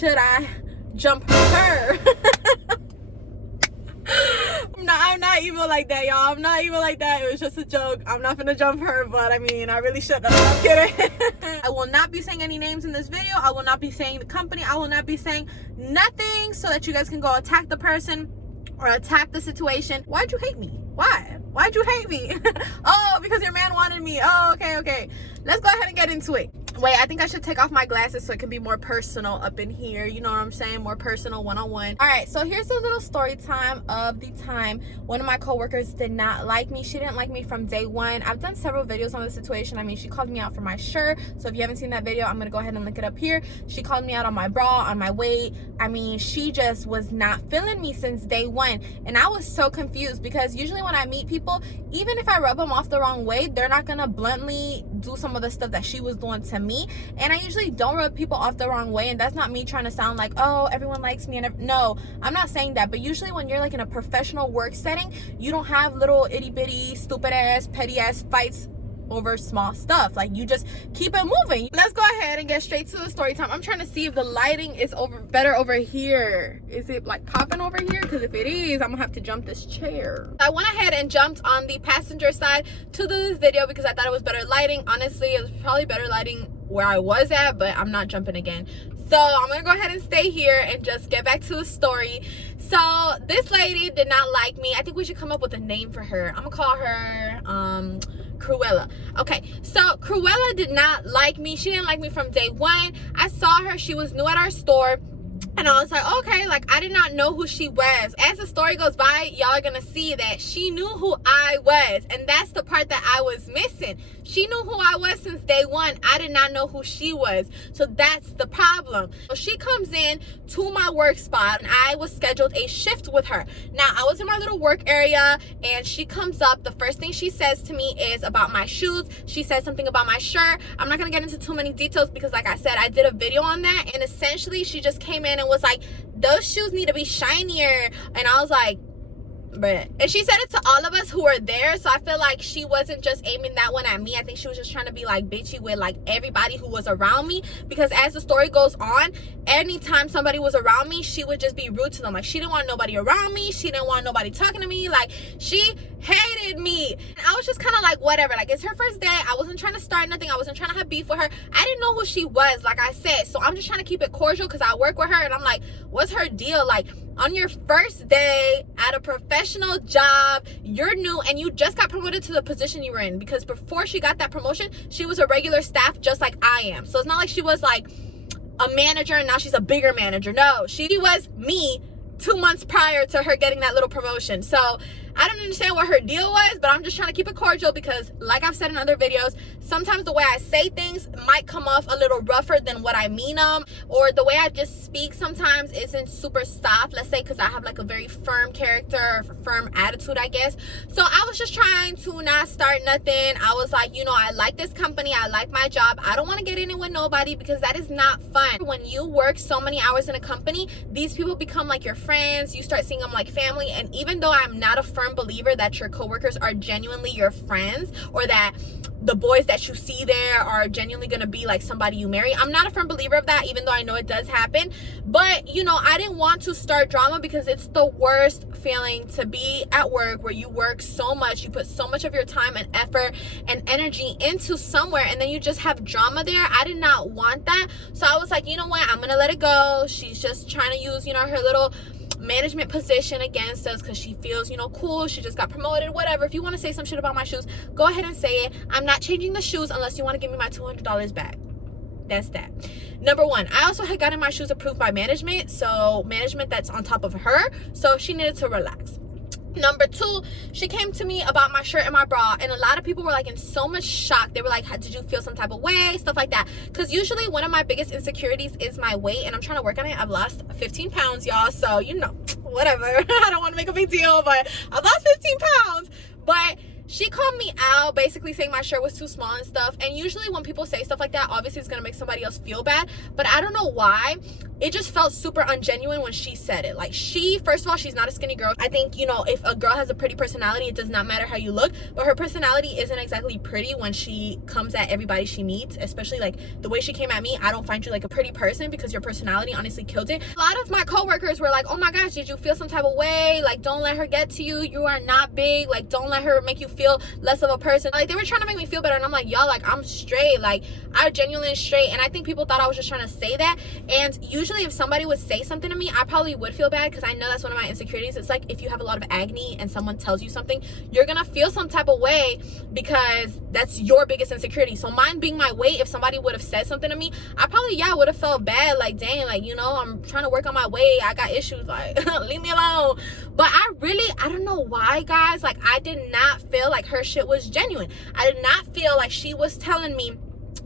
should I jump her? I'm not evil like that, y'all. I'm not evil like that. It was just a joke. I'm not gonna jump her, but I mean, I really shouldn't. I'm kidding. I will not be saying any names in this video. I will not be saying the company. I will not be saying nothing so that you guys can go attack the person or attack the situation. Why'd you hate me? Why'd you hate me? Oh, because your man wanted me. Oh, okay. Let's go ahead and get into it. Wait, I think I should take off my glasses so it can be more personal up in here. You know what I'm saying? More personal, one-on-one. All right, so here's a little story time of the time one of my coworkers did not like me. She didn't like me from day one. I've done several videos on this situation. I mean, she called me out for my shirt. So if you haven't seen that video, I'm gonna go ahead and link it up here. She called me out on my bra, on my weight. I mean, she just was not feeling me since day one. And I was so confused because usually when I meet people, even if I rub them off the wrong way, they're not gonna bluntly do some of the stuff that she was doing to me. And I usually don't rub people off the wrong way, and that's not me trying to sound like, oh, everyone likes me, and no, I'm not saying that. But usually when you're like in a professional work setting, you don't have little itty-bitty stupid ass petty ass fights over small stuff. Like, you just keep it moving. Let's go ahead and get straight to the story time. I'm trying to see if the lighting is better over here. Is it like popping over here? Because if it is, I'm gonna have to jump this chair. I went ahead and jumped on the passenger side to do this video because I thought it was better lighting. Honestly, it was probably better lighting where I was at, but I'm not jumping again. So I'm gonna go ahead and stay here and just get back to the story. So this lady did not like me. I think we should come up with a name for her. I'm gonna call her Cruella. Okay, so Cruella did not like me. She didn't like me from day one. I saw her, she was new at our store, and I was like, okay, like, I did not know who she was. As the story goes by, y'all are gonna see that she knew who I was, and that's the part that I was missing. She knew who I was since day one. I did not know who she was. So that's the problem. So she comes in to my work spot, and I was scheduled a shift with her. Now, I was in my little work area, and she comes up. The first thing she says to me is about my shoes. She said something about my shirt. I'm not gonna get into too many details because, like I said, I did a video on that, and essentially she just came in and was like, those shoes need to be shinier. And I was like, bruh. And she said it to all of us who were there. So I feel like she wasn't just aiming that one at me. I think she was just trying to be like bitchy with like everybody who was around me, because as the story goes on, anytime somebody was around me, she would just be rude to them. Like, she didn't want nobody around me. She didn't want nobody talking to me. Like, she hated me. And I was just kind of like, whatever. Like, it's her first day. I wasn't trying to start nothing. I wasn't trying to have beef with her. I didn't know who she was, like I said. So I'm just trying to keep it cordial because I work with her, and I'm like, what's her deal? Like, on your first day at a professional job, you're new and you just got promoted to the position you were in, because before she got that promotion, she was a regular staff just like I am. So it's not like she was like a manager and now she's a bigger manager. No, she was me 2 months prior to her getting that little promotion. So I don't understand what her deal was, but I'm just trying to keep it cordial because, like I've said in other videos, sometimes the way I say things might come off a little rougher than what I mean or the way I just speak sometimes isn't super soft, let's say, because I have like a very firm character, firm attitude, I guess. So I was just trying to not start nothing. I was like, you know, I like this company, I like my job, I don't want to get in it with nobody because that is not fun. When you work so many hours in a company, these people become like your friends. You start seeing them like family. And even though I'm not a firm believer that your coworkers are genuinely your friends, or that the boys that you see there are genuinely gonna be like somebody you marry, I'm not a firm believer of that, even though I know it does happen. But you know, I didn't want to start drama because it's the worst feeling to be at work where you work so much, you put so much of your time and effort and energy into somewhere, and then you just have drama there. I did not want that. So I was like, you know what, I'm gonna let it go. She's just trying to use, you know, her little management position against us because she feels, you know, cool. She just got promoted, whatever. If you want to say some shit about my shoes, go ahead and say it. I'm not changing the shoes unless you want to give me my $200 back. That's that. Number one, I also had gotten my shoes approved by management, so management that's on top of her, so she needed to relax. Number two, she came to me about my shirt and my bra, and a lot of people were like in so much shock. They were like, did you feel some type of way, stuff like that? Because usually one of my biggest insecurities is my weight, and I'm trying to work on it. I've lost 15 pounds, y'all, so you know, whatever. I don't want to make a big deal, but I've lost 15 pounds. But She called me out, basically saying my shirt was too small and stuff. And usually when people say stuff like that, obviously it's gonna make somebody else feel bad, but I don't know why. It just felt super ungenuine when she said it. Like, first of all, she's not a skinny girl. I think, you know, if a girl has a pretty personality, it does not matter how you look, but her personality isn't exactly pretty when she comes at everybody she meets, especially like the way she came at me. I don't find you like a pretty person because your personality honestly killed it. A lot of my coworkers were like, oh my gosh, did you feel some type of way? Like, don't let her get to you. You are not big. Like, don't let her make you feel less of a person. Like, they were trying to make me feel better, and I'm like, y'all, like, I'm straight. Like, I genuinely straight. And I think people thought I was just trying to say that. And usually if somebody would say something to me, I probably would feel bad, because I know that's one of my insecurities. It's like, if you have a lot of acne and someone tells you something, you're gonna feel some type of way because that's your biggest insecurity. So mine being my weight, if somebody would have said something to me, I probably, yeah, would have felt bad. Like, dang, like, you know, I'm trying to work on my weight, I got issues, like, leave me alone. But I don't know why, guys, like, I did not feel like her shit was genuine. I did not feel like she was telling me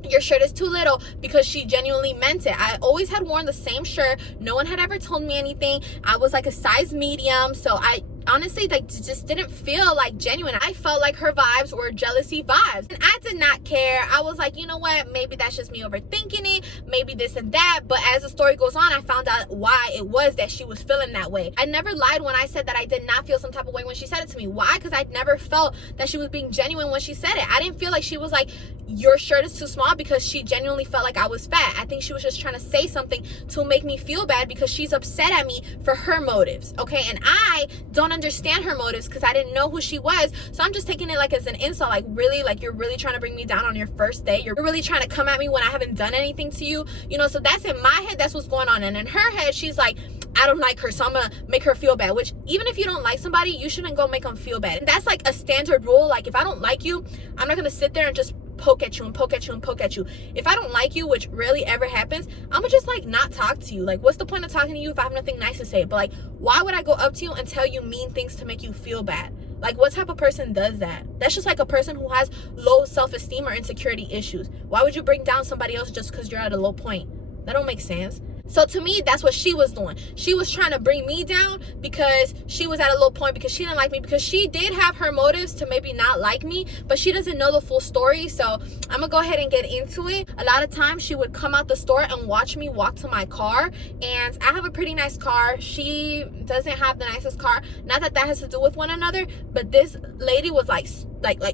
your shirt is too little, because she genuinely meant it. I always had worn the same shirt. No one had ever told me anything. I was like a size medium, so I honestly, like, just didn't feel like genuine. I felt like her vibes were jealousy vibes, and I did not care. I was like, you know what, maybe that's just me overthinking it, maybe this and that. But as the story goes on, I found out why it was that she was feeling that way. I never lied when I said that I did not feel some type of way when she said it to me. Why? Because I never felt that she was being genuine when she said it. I didn't feel like she was like, your shirt is too small, because she genuinely felt like I was fat. I think she was just trying to say something to make me feel bad because she's upset at me for her motives, okay? And I don't understand her motives because I didn't know who she was. So I'm just taking it like as an insult. Like, really? Like, you're really trying to bring me down on your first day? You're really trying to come at me when I haven't done anything to you? You know, so that's in my head, that's what's going on. And in her head, she's like, I don't like her, so I'm gonna make her feel bad. Which, even if you don't like somebody, you shouldn't go make them feel bad. And that's like a standard rule. Like, if I don't like you, I'm not gonna sit there and just poke at you and poke at you and poke at you. If I don't like you, which rarely ever happens, I'm gonna just like not talk to you. Like, what's the point of talking to you if I have nothing nice to say? But like, why would I go up to you and tell you mean things to make you feel bad? Like, what type of person does that? That's just like a person who has low self-esteem or insecurity issues. Why would you bring down somebody else just because you're at a low point? That don't make sense. So to me, that's what she was doing. She was trying to bring me down because she was at a low point, because she didn't like me, because she did have her motives to maybe not like me, but she doesn't know the full story. So I'm gonna go ahead and get into it. A lot of times she would come out the store and watch me walk to my car, and I have a pretty nice car. She doesn't have the nicest car. Not that that has to do with one another, but this lady was like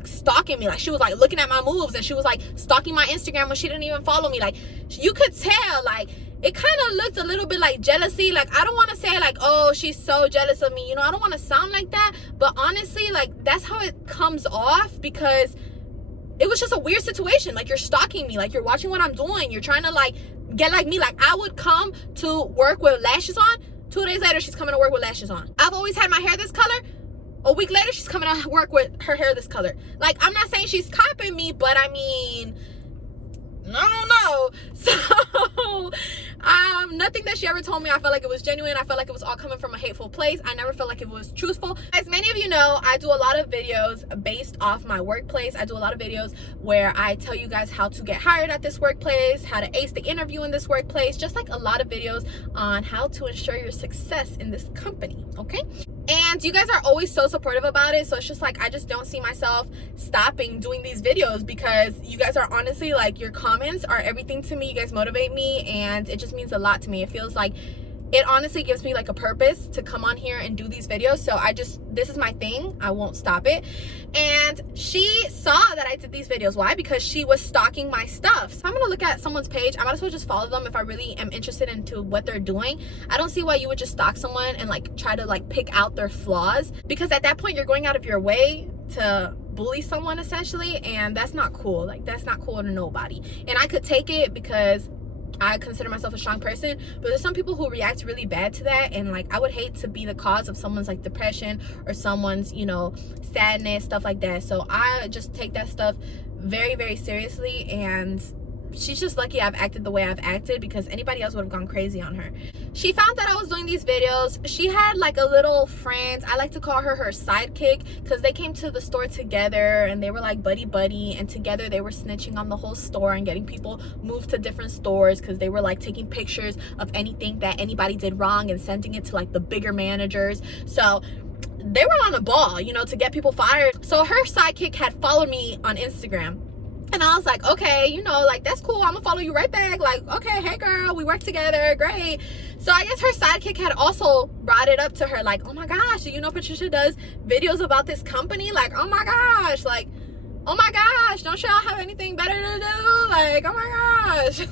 stalking me. Like, she was like looking at my moves, and she was like stalking my Instagram when she didn't even follow me. Like, you could tell, like, it kind of looked a little bit like jealousy. Like, I don't want to say like, oh, she's so jealous of me, you know, I don't want to sound like that, but honestly, like, that's how it comes off, because it was just a weird situation. Like, you're stalking me, like, you're watching what I'm doing, you're trying to like get like me. Like, I would come to work with lashes on, 2 days later she's coming to work with lashes on. I've always had my hair this color, a week later she's coming to work with her hair this color. Like, I'm not saying she's copying me, but I mean, I don't know. So nothing that she ever told me, I felt like it was genuine. I felt like it was all coming from a hateful place. I never felt like it was truthful. As many of you know, I do a lot of videos based off my workplace. I do a lot of videos where I tell you guys how to get hired at this workplace, how to ace the interview in this workplace, just like a lot of videos on how to ensure your success in this company, okay? And you guys are always so supportive about it. So it's just like, I just don't see myself stopping doing these videos, because you guys are honestly, like, your comments are everything to me. You guys motivate me, and it just means a lot to me. It feels like, it honestly gives me like a purpose to come on here and do these videos. So this is my thing. I won't stop it. And she saw that I did these videos. Why? Because she was stalking my stuff. So I'm gonna look at someone's page. I might as well just follow them if I really am interested into what they're doing. I don't see why you would just stalk someone and like try to like pick out their flaws, because at that point you're going out of your way to bully someone essentially, and that's not cool. Like, that's not cool to nobody. And I could take it because I consider myself a strong person, but there's some people who react really bad to that, and like, I would hate to be the cause of someone's like depression or someone's, you know, sadness, stuff like that. So I just take that stuff very, very seriously, and she's just lucky I've acted the way I've acted, because anybody else would have gone crazy on her. She found that I was doing these videos. She had like a little friend, I like to call her sidekick, because they came to the store together and they were like buddy, and together they were snitching on the whole store and getting people moved to different stores, because they were like taking pictures of anything that anybody did wrong and sending it to like the bigger managers. So they were on a ball, you know, to get people fired. So her sidekick had followed me on Instagram. And I was like, okay, you know, like, that's cool. I'm gonna follow you right back. Like, okay, hey girl, we work together, great. So I guess her sidekick had also brought it up to her, like, oh my gosh, do you know Patricia does videos about this company? Like, oh my gosh, like, oh my gosh, don't y'all have anything better to do? Like, oh my gosh.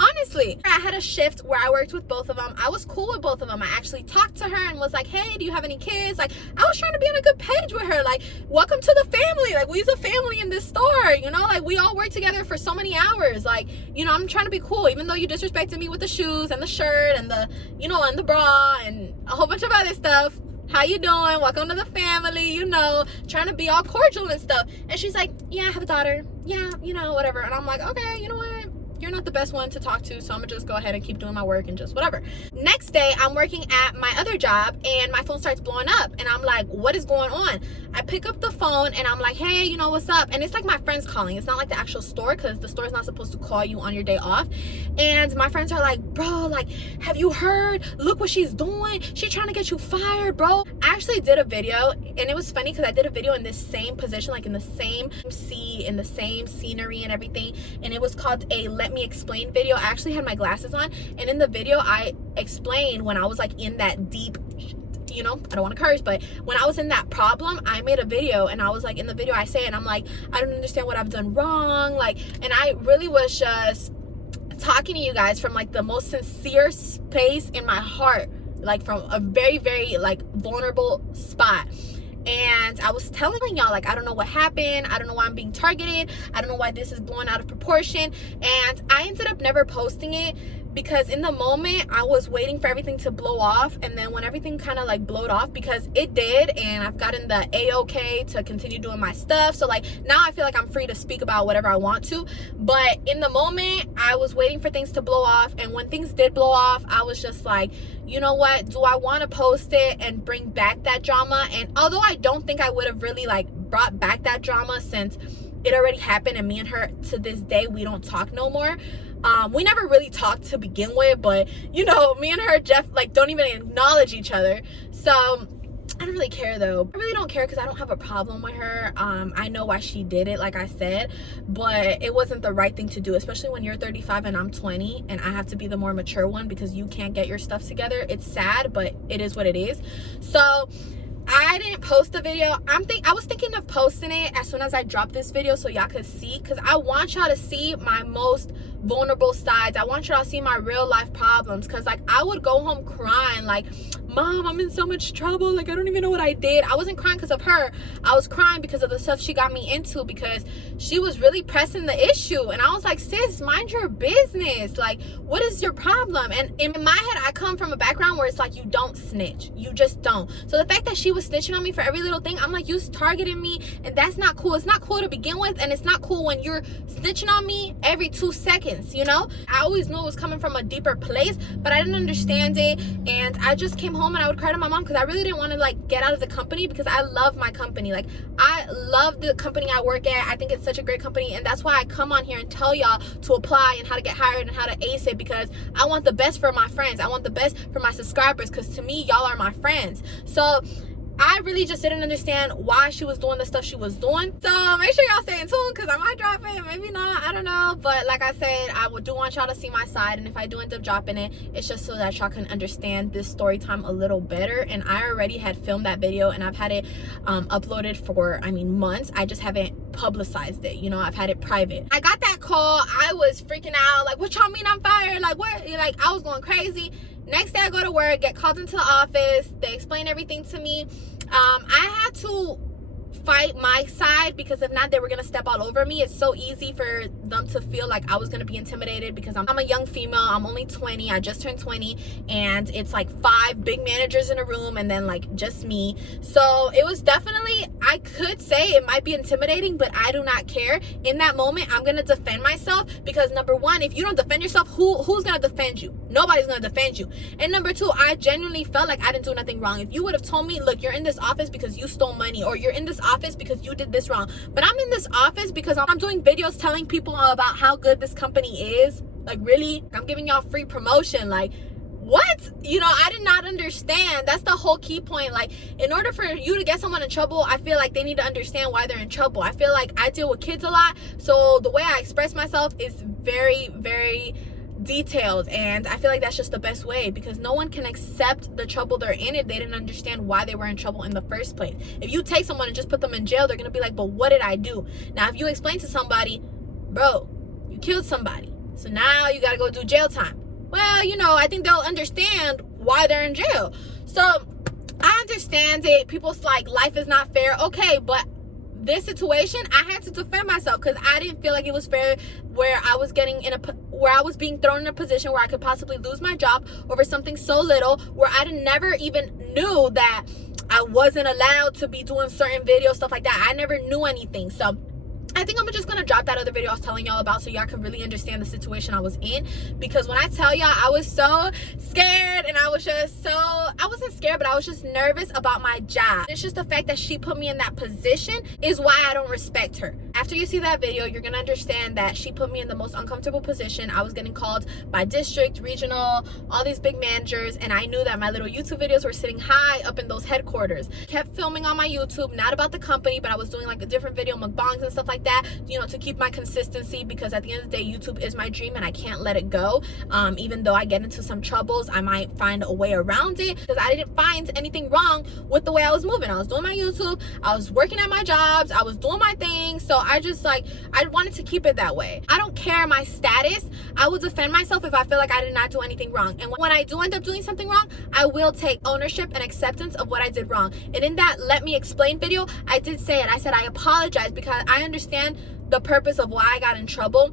Honestly, I had a shift where I worked with both of them. I was cool with both of them. I actually talked to her and was like, hey, do you have any kids? Like, I was trying to be on a good page with her. Like, welcome to the family. Like, we's a family in this store, you know? Like, we all work together for so many hours. Like, you know, I'm trying to be cool, even though you disrespected me with the shoes and the shirt and the, you know, and the bra and a whole bunch of other stuff. How you doing? Welcome to the family, you know, trying to be all cordial and stuff. And she's like, yeah, I have a daughter. Yeah, you know, whatever. And I'm like, okay, you know what? You're not the best one to talk to, so I'm gonna just go ahead and keep doing my work and just whatever. Next day, I'm working at my other job and my phone starts blowing up and I'm like, what is going on? I pick up the phone and I'm like, hey, you know, what's up? And it's like my friends calling. It's not like the actual store, because the store is not supposed to call you on your day off. And my friends are like, bro, like, have you heard? Look what she's doing. She's trying to get you fired, bro. I actually did a video and it was funny because I did a video in this same position, like in the same seat, in the same scenery and everything. And it was called a Let Me Explain video. I actually had my glasses on, and in the video I explained when I was like in that deep, you know, I don't want to curse, but when I was in that problem, I made a video and I was like, in the video I say, and I'm like, I don't understand what I've done wrong, like, and I really was just talking to you guys from like the most sincere space in my heart, like from a very, very like vulnerable spot. And I was telling y'all, like, I don't know what happened. I don't know why I'm being targeted. I don't know why this is blown out of proportion. And I ended up never posting it because in the moment I was waiting for everything to blow off. And then when everything kind of like blowed off, because it did, and I've gotten the A-OK to continue doing my stuff. So like now I feel like I'm free to speak about whatever I want to. But in the moment I was waiting for things to blow off. And when things did blow off, I was just like, you know what, do I want to post it and bring back that drama? And although I don't think I would have really like brought back that drama, since it already happened and me and her to this day we don't talk no more. We never really talked to begin with, but you know, me and her Jeff like don't even acknowledge each other. So I don't really care though. I really don't care because I don't have a problem with her. I know why she did it, like I said, but it wasn't the right thing to do, especially when you're 35 and I'm 20 and I have to be the more mature one because you can't get your stuff together. It's sad, but it is what it is. So I didn't post the video. I was thinking of posting it as soon as I drop this video so y'all could see, because I want y'all to see my most vulnerable sides. I want y'all to see my real life problems, because like I would go home crying like, Mom, I'm in so much trouble, like I don't even know what I did. I wasn't crying because of her. I was crying because of the stuff she got me into, because she was really pressing the issue. And I was like, sis, mind your business. Like, what is your problem? And in my head, I come from a background where it's like, you don't snitch. You just don't. So the fact that she was snitching on me for every little thing, I'm like, you're targeting me, and that's not cool. It's not cool to begin with, and it's not cool when you're snitching on me every 2 seconds, you know? I always knew it was coming from a deeper place, but I didn't understand it. And I just came home and I would cry to my mom because I really didn't want to like get out of the company, because I love my company. Like, I love the company I work at. I think it's such a great company, and that's why I come on here and tell y'all to apply and how to get hired and how to ace it, because I want the best for my friends. I want the best for my subscribers, because to me, y'all are my friends. So I really just didn't understand why she was doing the stuff she was doing. So make sure y'all stay in tune, because I might drop it, maybe not, I don't know. But like I said, I do want y'all to see my side, and if I do end up dropping it, it's just so that y'all can understand this story time a little better. And I already had filmed that video, and I've had it uploaded for, I mean, months. I just haven't publicized it, you know. I've had it private. I got that call, I was freaking out, like, what y'all mean I'm fired? Like, what? Like, I was going crazy. Next day I go to work, get called into the office, they explain everything to me. I had to fight my side, because if not, they were gonna step all over me. It's so easy for them to feel like I was gonna be intimidated, because I'm a young female. I'm only 20. I just turned 20, and it's like 5 big managers in a room and then like just me. So it was definitely, I could say it might be intimidating, but I do not care. In that moment, I'm gonna defend myself, because number one, if you don't defend yourself, who's gonna defend you? Nobody's gonna defend you. And number two, I genuinely felt like I didn't do nothing wrong. If you would have told me, look, you're in this office because you stole money, or you're in this office because you did this wrong, but I'm in this office because I'm doing videos telling people about how good this company is, like, really, I'm giving y'all free promotion, like, what? You know, I did not understand. That's the whole key point. Like, in order for you to get someone in trouble, I feel like they need to understand why they're in trouble. I feel like I deal with kids a lot, so the way I express myself is very, very detailed, and I feel like that's just the best way, because no one can accept the trouble they're in if they didn't understand why they were in trouble in the first place. If you take someone and just put them in jail, they're gonna be like, but what did I do? Now, if you explain to somebody, bro, you killed somebody, so now you gotta go do jail time, well, you know, I think they'll understand why they're in jail. So I understand it. People's like, life is not fair. Okay, but this situation, I had to defend myself because I didn't feel like it was fair, where I was being thrown in a position where I could possibly lose my job over something so little, where I never even knew that I wasn't allowed to be doing certain videos, stuff like that. I never knew anything. So I think I'm just gonna drop that other video I was telling y'all about, so y'all can really understand the situation I was in. Because when I tell y'all, I was so scared, and I wasn't scared, but I was just nervous about my job. It's just the fact that she put me in that position is why I don't respect her. After you see that video, you're gonna understand that she put me in the most uncomfortable position. I was getting called by district, regional, all these big managers, and I knew that my little YouTube videos were sitting high up in those headquarters. Kept filming on my YouTube, not about the company, but I was doing like a different video, mukbangs and stuff like that, you know, to keep my consistency, because at the end of the day, YouTube is my dream and I can't let it go. Even though I get into some troubles, I might find a way around it, because I didn't find anything wrong with the way I was moving. I was doing my YouTube, I was working at my jobs, I was doing my thing. So I wanted to keep it that way. I don't care my status. I will defend myself if I feel like I did not do anything wrong. And when I do end up doing something wrong, I will take ownership and acceptance of what I did wrong. And in that Let Me Explain video, I did say it. I said I apologize because I understand the purpose of why I got in trouble,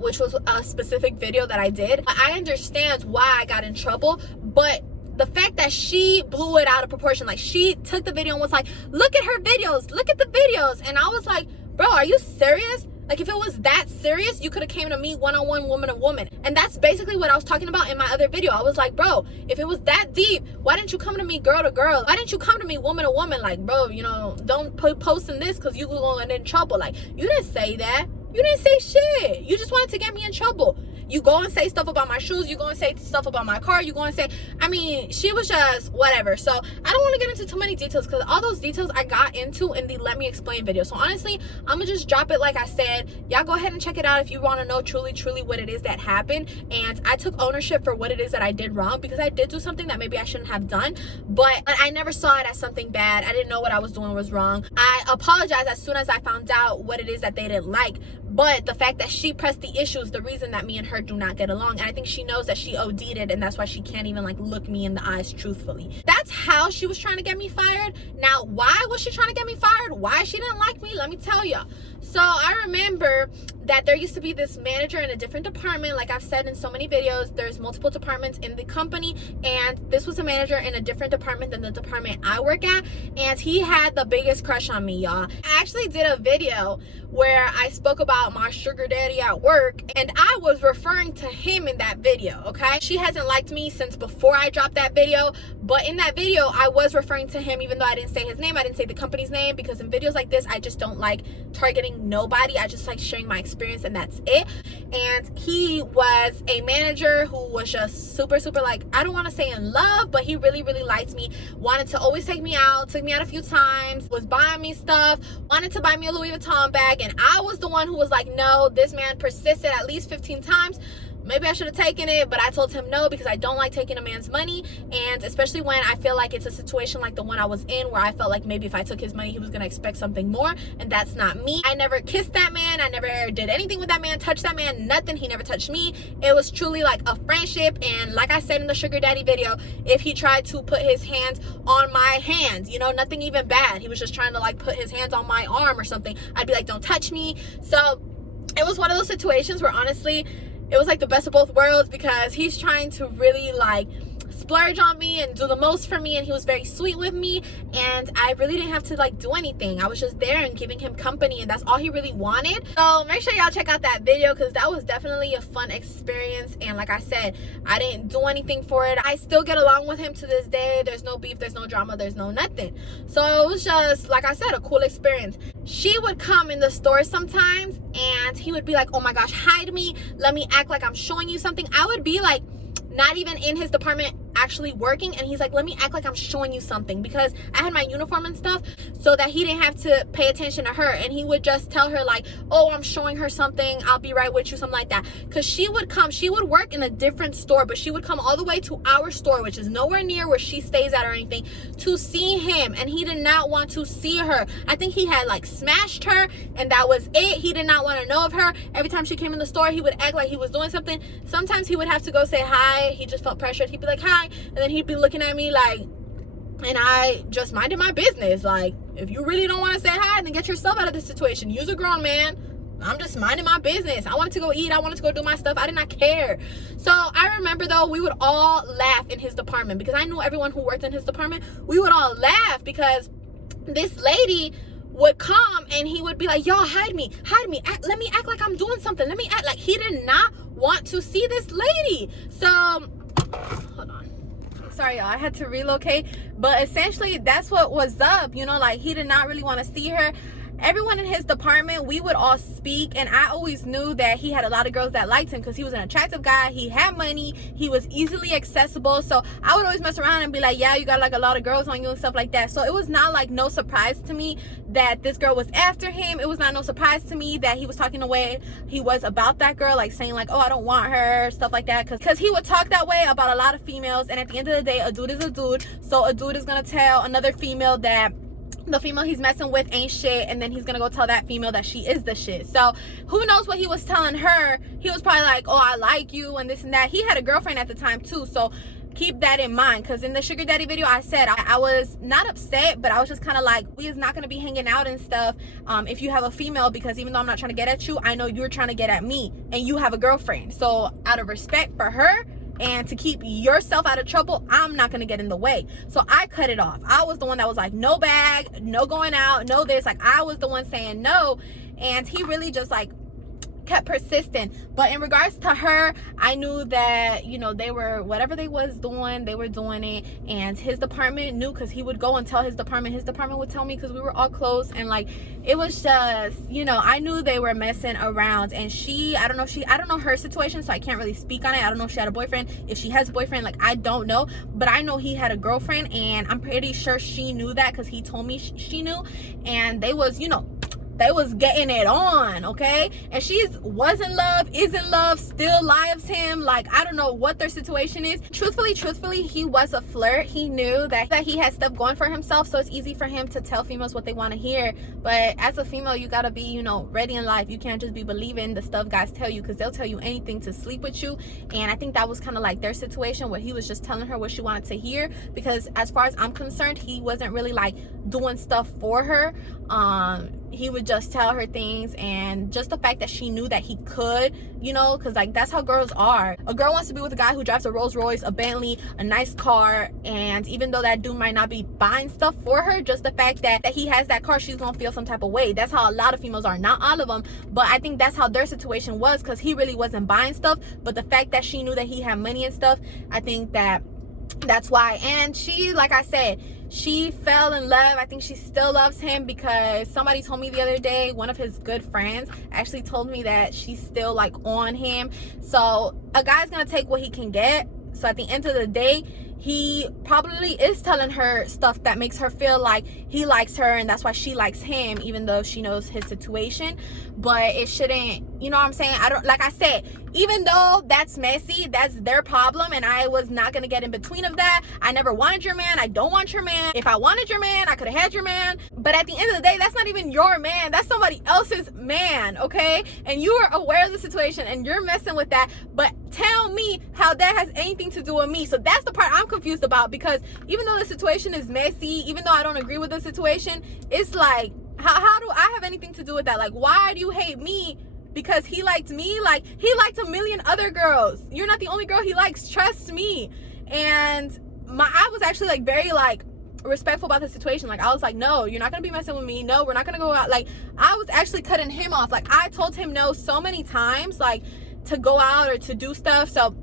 which was a specific video that I did. I understand why I got in trouble, but the fact that she blew it out of proportion, like she took the video and was like, look at her videos, look at the videos. And I was like, bro, are you serious? Like, if it was that serious, you could have came to me one-on-one, woman to woman. And that's basically what I was talking about in my other video. I was like, bro, if it was that deep, why didn't you come to me girl to girl? Why didn't you come to me woman to woman? Like, bro, you know, don't post in this because you going in trouble. Like, you didn't say that. You didn't say shit. You just wanted to get me in trouble. You go and say stuff about my shoes. You go and say stuff about my car. You go and say, I mean, she was just whatever. So I don't want to get into too many details, because all those details I got into in the Let Me Explain video. So honestly, I'm going to just drop it like I said. Y'all go ahead and check it out if you want to know truly what it is that happened. And I took ownership for what it is that I did wrong, because I did do something that maybe I shouldn't have done. But I never saw it as something bad. I didn't know what I was doing was wrong. I apologized as soon as I found out what it is that they didn't like. But the fact that she pressed the issue is the reason that me and her do not get along. And I think she knows that she OD'd it, and that's why she can't even like look me in the eyes truthfully. That's how she was trying to get me fired. Now, why was she trying to get me fired? Why she didn't like me? Let me tell you. So I remember that there used to be this manager in a different department. Like I've said in so many videos, there's multiple departments in the company, and this was a manager in a different department than the department I work at, and he had the biggest crush on me, y'all. I actually did a video where I spoke about my sugar daddy at work, and I was referring to him in that video, okay? She hasn't liked me since before I dropped that video, but in that video I was referring to him, even though I didn't say his name. I didn't say the company's name, because in videos like this I just don't like targeting nobody. I just like sharing my experience, and that's it. And he was a manager who was just super like, I don't want to say in love, but he really liked me, wanted to always take me out, took me out a few times, was buying me stuff, wanted to buy me a Louis Vuitton bag, and I was the one who was like, no. This man persisted at least 15 times. Maybe I should have taken it, but I told him no, because I don't like taking a man's money. And especially when I feel like it's a situation like the one I was in, where I felt like maybe if I took his money, he was going to expect something more. And that's not me. I never kissed that man. I never did anything with that man, touched that man, nothing. He never touched me. It was truly like a friendship. And like I said in the sugar daddy video, if he tried to put his hands on my hands, you know, nothing even bad. He was just trying to like put his hands on my arm or something, I'd be like, don't touch me. So it was one of those situations where honestly, it was like the best of both worlds, because he's trying to really like splurge on me and do the most for me, and he was very sweet with me, and I really didn't have to like do anything. I was just there and giving him company, and that's all he really wanted. So make sure y'all check out that video, because that was definitely a fun experience. And like I said, I didn't do anything for it. I still get along with him to this day. There's no beef, there's no drama, there's no nothing. So it was just, like I said, a cool experience. She would come in the store sometimes, and he would be like, oh my gosh, hide me, let me act like I'm showing you something. I would be like, not even in his department actually working, and he's like, let me act like I'm showing you something, because I had my uniform and stuff, so that he didn't have to pay attention to her. And he would just tell her like, oh, I'm showing her something, I'll be right with you, something like that. Because she would work in a different store, but she would come all the way to our store, which is nowhere near where she stays at or anything, to see him. And he did not want to see her. I think he had like smashed her, and that was it. He did not want to know of her. Every time she came in the store, he would act like he was doing something. Sometimes he would have to go say hi. He just felt pressured. He'd be like, hi, and then he'd be looking at me like, and I just minded my business. Like, if you really don't want to say hi, then get yourself out of this situation. You's a grown man. I'm just minding my business. I wanted to go eat. I wanted to go do my stuff. I did not care. So I remember though, we would all laugh in his department, because I knew everyone who worked in his department. We would all laugh because this lady would come and he would be like, y'all, hide me, let me act like I'm doing something, let me act like. He did not want to see this lady. So hold on, sorry y'all, I had to relocate, but essentially that's what was up, you know, like he did not really want to see her. Everyone in his department, we would all speak, and I always knew that he had a lot of girls that liked him because he was an attractive guy, he had money, he was easily accessible. So I would always mess around and be like, yeah, you got like a lot of girls on you and stuff like that. So it was not like no surprise to me that this girl was after him. It was not no surprise to me that he was talking the way he was about that girl, like saying like, oh, I don't want her, stuff like that, because he would talk that way about a lot of females. And at the end of the day, a dude is a dude, so a dude is gonna tell another female that the female he's messing with ain't shit, and then he's gonna go tell that female that she is the shit. So who knows what he was telling her. He was probably like, oh, I like you and this and that. He had a girlfriend at the time too, so keep that in mind, because in the sugar daddy video I said I was not upset, but I was just kind of like, we is not going to be hanging out and stuff if you have a female, because even though I'm not trying to get at you, I know you're trying to get at me and you have a girlfriend. So out of respect for her and to keep yourself out of trouble, I'm not gonna get in the way. So I cut it off. I was the one that was like, no bag, no going out, no this. Like, I was the one saying no, and he really just like kept persistent. But in regards to her, I knew that, you know, they were, whatever they was doing, they were doing it. And his department knew, because he would go and tell his department would tell me, because we were all close. And like, it was just, you know, I knew they were messing around. And I don't know her situation, so I can't really speak on it. I don't know if she had a boyfriend. If she has a boyfriend, like, I don't know, but I know he had a girlfriend, and I'm pretty sure she knew that, because he told me she knew. And they was, you know, they was getting it on, okay? And she was in love, is in love, still lives him. Like, I don't know what their situation is. Truthfully, he was a flirt. He knew that he had stuff going for himself, so it's easy for him to tell females what they want to hear. But as a female, you gotta be, you know, ready in life. You can't just be believing the stuff guys tell you, because they'll tell you anything to sleep with you. And I think that was kind of like their situation, where he was just telling her what she wanted to hear, because as far as I'm concerned, he wasn't really like doing stuff for her. He would just tell her things, and just the fact that she knew that he could, you know, because like, that's how girls are. A girl wants to be with a guy who drives a Rolls Royce, a Bentley, a nice car, and even though that dude might not be buying stuff for her, just the fact that he has that car, she's gonna feel some type of way. That's how a lot of females are, not all of them, but I think that's how their situation was, because he really wasn't buying stuff. But the fact that she knew that he had money and stuff, I think that's why. And she, like I said, she fell in love. I think she still loves him, because somebody told me the other day, one of his good friends actually told me that she's still like on him. So a guy's gonna take what he can get. So at the end of the day, he probably is telling her stuff that makes her feel like he likes her, and that's why she likes him, even though she knows his situation. But it shouldn't, you know what I'm saying? Like I said, even though that's messy, that's their problem, and I was not gonna get in between of that. I never wanted your man. I don't want your man. If I wanted your man, I could have had your man. But at the end of the day, that's not even your man. That's somebody else's man, okay? And you are aware of the situation, and you're messing with that. But tell me how that has anything to do with me. So that's the part I'm confused about, because even though the situation is messy, even though I don't agree with the situation, it's like, how do I have anything to do with that? Like, why do you hate me because he liked me? Like, he liked a million other girls. You're not the only girl he likes, trust me. And I was actually like very like respectful about the situation. Like, I was like, no, you're not gonna be messing with me. No, we're not gonna go out. Like, I was actually cutting him off. Like, I told him no so many times, like, to go out or to do stuff. So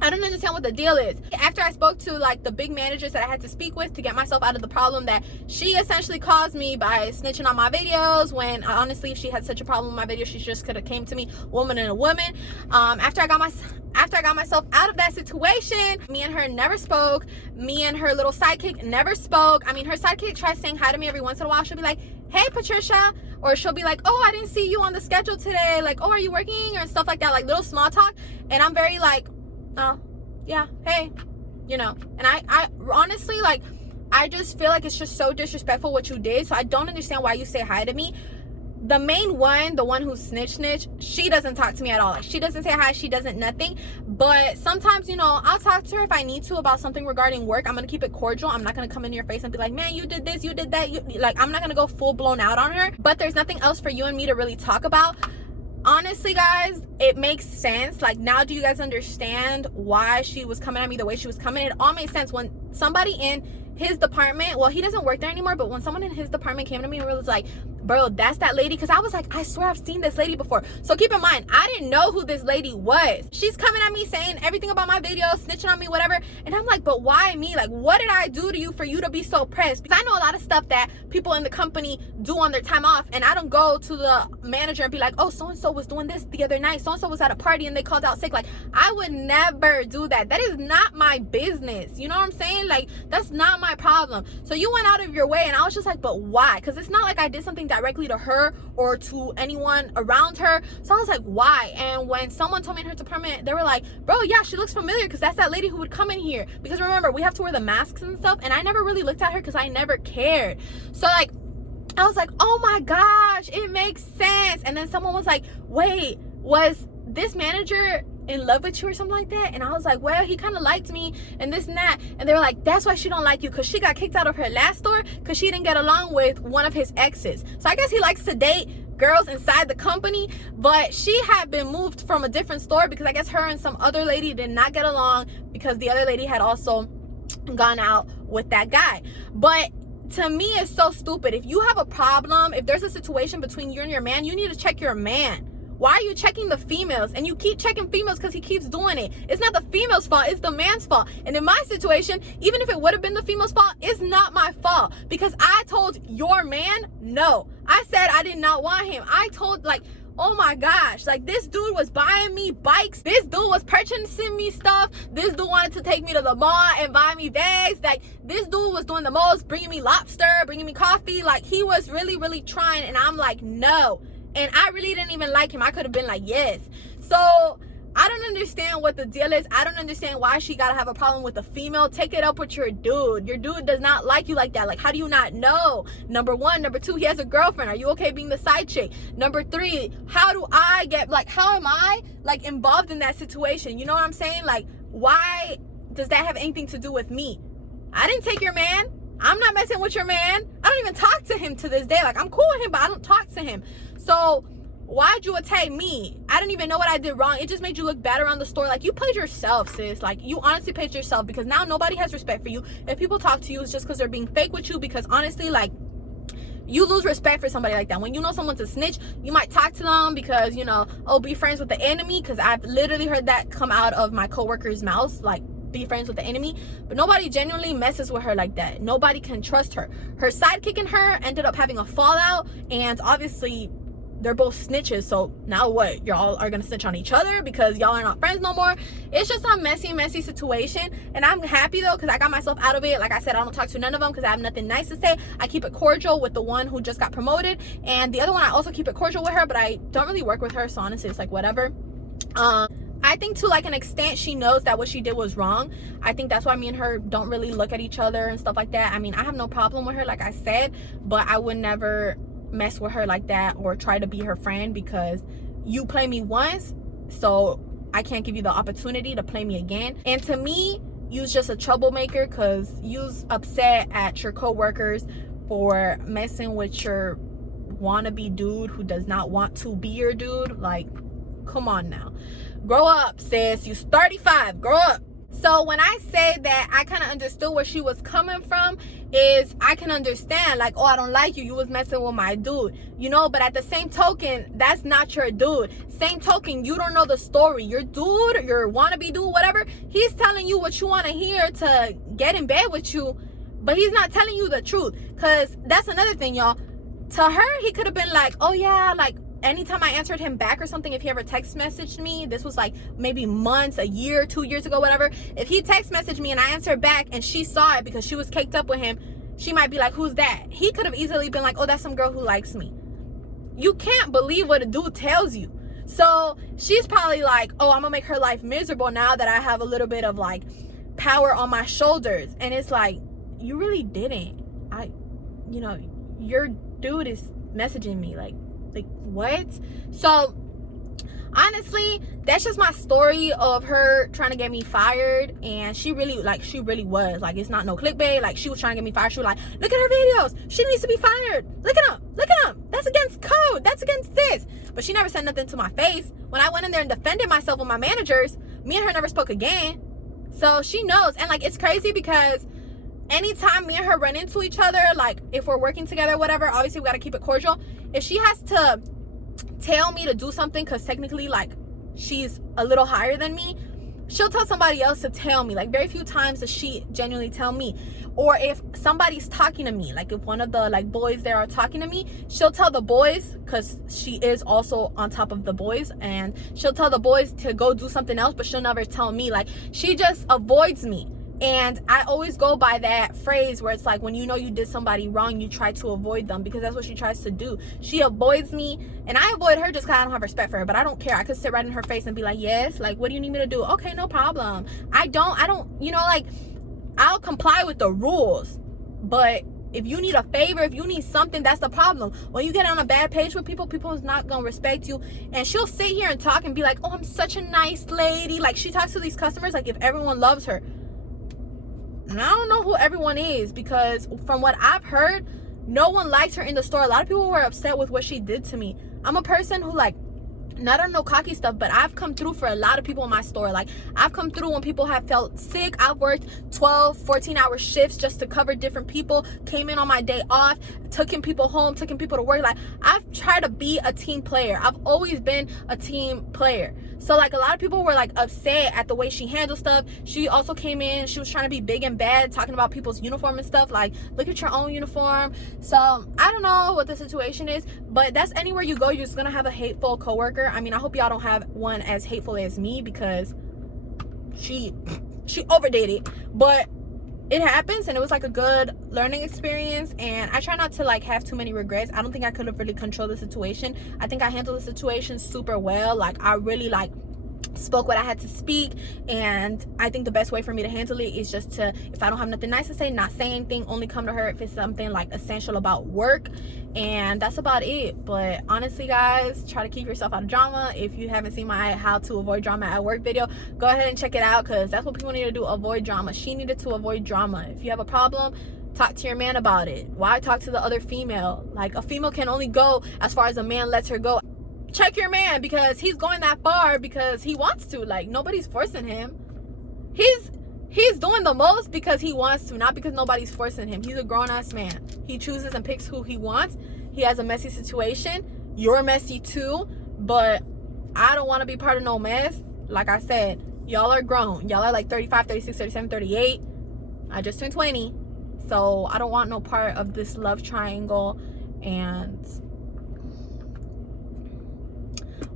I don't understand what the deal is. After I spoke to like the big managers that I had to speak with to get myself out of the problem that she essentially caused me by snitching on my videos, when honestly, if she had such a problem with my video, she just could have came to me, woman and a woman. After I got myself out of that situation, me and her never spoke. Me and her little sidekick never spoke. I mean, her sidekick tries saying hi to me every once in a while. She'll be like, hey Patricia, or she'll be like, oh, I didn't see you on the schedule today, like, oh, are you working, or stuff like that, like little small talk. And I'm very like, oh yeah, hey, you know. And I honestly, like, I just feel like it's just so disrespectful what you did. So I don't understand why you say hi to me. The main one, the one who snitch, she doesn't talk to me at all. Like, she doesn't say hi, she doesn't nothing. But sometimes, you know, I'll talk to her if I need to about something regarding work. I'm gonna keep it cordial. I'm not gonna come in your face and be like, man, you did this, you did that. Like, I'm not gonna go full blown out on her. But there's nothing else for you and me to really talk about. Honestly, guys, it makes sense. Like, now do you guys understand why she was coming at me the way she was coming? It all made sense when somebody in his department, well, he doesn't work there anymore, but when someone in his department came to me and was like, bro, that's that lady, because I was like, I swear I've seen this lady before. So keep in mind, I didn't know who this lady was. She's coming at me saying everything about my video, snitching on me, whatever. And I'm like, but why me? Like, what did I do to you for you to be so pressed? Because I know a lot of stuff that people in the company do on their time off, and I don't go to the manager and be like, oh, so-and-so was doing this the other night, so-and-so was at a party and they called out sick. Like, I would never do that. That is not my business. You know what I'm saying? Like, that's not my problem. So you went out of your way, and I was just like, but why? Because it's not like I did something directly to her or to anyone around her. So I was like, why? And when someone told me in her department, they were like, bro, yeah, she looks familiar, because that's that lady who would come in here. Because remember, we have to wear the masks and stuff, and I never really looked at her because I never cared. So like, I was like, oh my gosh, it makes sense. And then someone was like, wait, was this manager in love with you or something like that? And I was like, well, he kind of liked me and this and that. And they were like, that's why she don't like you, because she got kicked out of her last store because she didn't get along with one of his exes. So I guess he likes to date girls inside the company, but she had been moved from a different store because I guess her and some other lady did not get along, because the other lady had also gone out with that guy. But to me, it's so stupid. If you have a problem, if there's a situation between you and your man, you need to check your man. Why are you checking the females? And you keep checking females because he keeps doing it. It's not the female's fault, it's the man's fault. And in my situation, even if it would have been the female's fault, it's not my fault, because I told your man no. I said I did not want him. I told, like, oh my gosh, like, this dude was buying me bikes, this dude was purchasing me stuff, this dude wanted to take me to the mall and buy me bags, like, this dude was doing the most, bringing me lobster, bringing me coffee. Like, he was really trying, and I'm like, no. And I really didn't even like him. I could have been like, yes. So I don't understand what the deal is. I don't understand why she gotta have a problem with a female. Take it up with your dude. Your dude does not like you like that. Like, how do you not know? Number one. Number two, he has a girlfriend. Are you okay being the side chick? Number three, how do I get, like, how am I, like, involved in that situation? You know what I'm saying? Like, why does that have anything to do with me? I didn't take your man. I'm not messing with your man. I don't even talk to him to this day. Like, I'm cool with him, but I don't talk to him. So why'd you attack me? I didn't even know what I did wrong. It just made you look bad around the store. Like, you played yourself, sis. Like, you honestly played yourself, because now nobody has respect for you. If people talk to you, it's just because they're being fake with you, because honestly, like, you lose respect for somebody like that. When you know someone's a snitch, you might talk to them because, you know, oh, be friends with the enemy, because I've literally heard that come out of my coworkers' mouths, like, be friends with the enemy. But nobody genuinely messes with her like that. Nobody can trust her. Her sidekick and her ended up having a fallout, and obviously they're both snitches. So now what? Y'all are gonna snitch on each other because y'all are not friends no more? It's just a messy situation, and I'm happy though, because I got myself out of it. Like I said, I don't talk to none of them because I have nothing nice to say. I keep it cordial with the one who just got promoted, and the other one I also keep it cordial with her, but I don't really work with her, so honestly it's like whatever. I think to like an extent she knows that what she did was wrong. I think that's why me and her don't really look at each other and stuff like that. I mean, I have no problem with her, like I said, but I would never mess with her like that or try to be her friend, because you play me once, so I can't give you the opportunity to play me again. And to me, you's just a troublemaker, because you's upset at your co-workers for messing with your wannabe dude who does not want to be your dude. Like, come on now, grow up, sis. You's 35, grow up. So when I say that I kind of understood where she was coming from, is I can understand, like, oh, I don't like you, you was messing with my dude, you know. But at the same token, that's not your dude. Same token, you don't know the story. Your dude, your wannabe dude, whatever, he's telling you what you want to hear to get in bed with you, but he's not telling you the truth. Because that's another thing, y'all. To her, he could have been like, oh yeah, like, anytime I answered him back or something, if he ever text messaged me, this was like maybe months, a year, 2 years ago, whatever, if he text messaged me and I answered back and she saw it because she was caked up with him, she might be like, who's that? He could have easily been like, oh, that's some girl who likes me. You can't believe what a dude tells you. So she's probably like, oh, I'm gonna make her life miserable now that I have a little bit of like power on my shoulders. And it's like, you really didn't. You know, your dude is messaging me like what? So honestly, that's just my story of her trying to get me fired. And she really was like, it's not no clickbait. Like, she was trying to get me fired. She was like, look at her videos, she needs to be fired, look at them, that's against code, that's against this. But she never said nothing to my face. When I went in there and defended myself with my managers, me and her never spoke again. So she knows. And like, it's crazy because anytime me and her run into each other, like if we're working together, whatever, obviously we got to keep it cordial. If she has to tell me to do something, because technically like she's a little higher than me, she'll tell somebody else to tell me. Like, very few times does she genuinely tell me. Or if somebody's talking to me, like if one of the like boys there are talking to me, she'll tell the boys, because she is also on top of the boys, and she'll tell the boys to go do something else, but she'll never tell me. Like, she just avoids me. And I always go by that phrase where it's like, when you know you did somebody wrong, you try to avoid them, because that's what she tries to do. She avoids me, and I avoid her just because I don't have respect for her. But I don't care. I could sit right in her face and be like, yes, like, what do you need me to do? Okay, no problem. I don't, you know, like, I'll comply with the rules. But if you need a favor, if you need something, that's the problem. When you get on a bad page with people, people's not gonna respect you. And she'll sit here and talk and be like, oh, I'm such a nice lady. Like, she talks to these customers like if everyone loves her. And I don't know who everyone is, because from what I've heard, no one likes her in the store. A lot of people were upset with what she did to me. I'm a person who, like, not on no cocky stuff, but I've come through for a lot of people in my store. Like, I've come through when people have felt sick. I've worked 12, 14-hour shifts just to cover different people, came in on my day off, taking people home, taking people to work. Like, I've tried to be a team player. I've always been a team player. So like, a lot of people were like upset at the way she handled stuff. She also came in, she was trying to be big and bad, talking about people's uniform and stuff, like, look at your own uniform. So I don't know what the situation is, but that's anywhere you go, you're just gonna have a hateful coworker. I mean, I hope y'all don't have one as hateful as me, because she overdid it. But it happens, and it was like a good learning experience, and I try not to like have too many regrets. I don't think I could have really controlled the situation. I think I handled the situation super well. Like, I really like spoke what I had to speak, and I think the best way for me to handle it is just to, if I don't have nothing nice to say, not say anything, only come to her if it's something like essential about work, and that's about it. But honestly, guys, try to keep yourself out of drama. If you haven't seen my how to avoid drama at work video, go ahead and check it out, because that's what people need to do, avoid drama. She needed to avoid drama. If you have a problem, talk to your man about it. Why talk to the other female? Like, a female can only go as far as a man lets her go. Check your man, because he's going that far because he wants to. Like, nobody's forcing him. He's doing the most because he wants to, not because nobody's forcing him. He's a grown-ass man. He chooses and picks who he wants. He has a messy situation. You're messy too, but I don't want to be part of no mess. Like I said, y'all are grown. Y'all are like 35, 36, 37, 38. I just turned 20. So I don't want no part of this love triangle.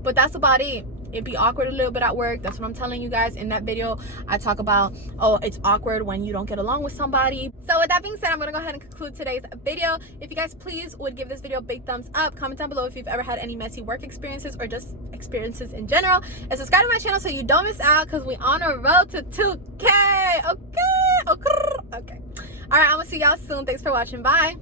But that's about it. It'd be awkward a little bit at work. That's what I'm telling you guys. In that video, I talk about, oh, it's awkward when you don't get along with somebody. So with that being said, I'm gonna go ahead and conclude today's video. If you guys please would give this video a big thumbs up, comment down below if you've ever had any messy work experiences or just experiences in general, and subscribe to my channel so you don't miss out, because we on a road to 2K. Okay. All right, I'm gonna see y'all soon. Thanks for watching. Bye.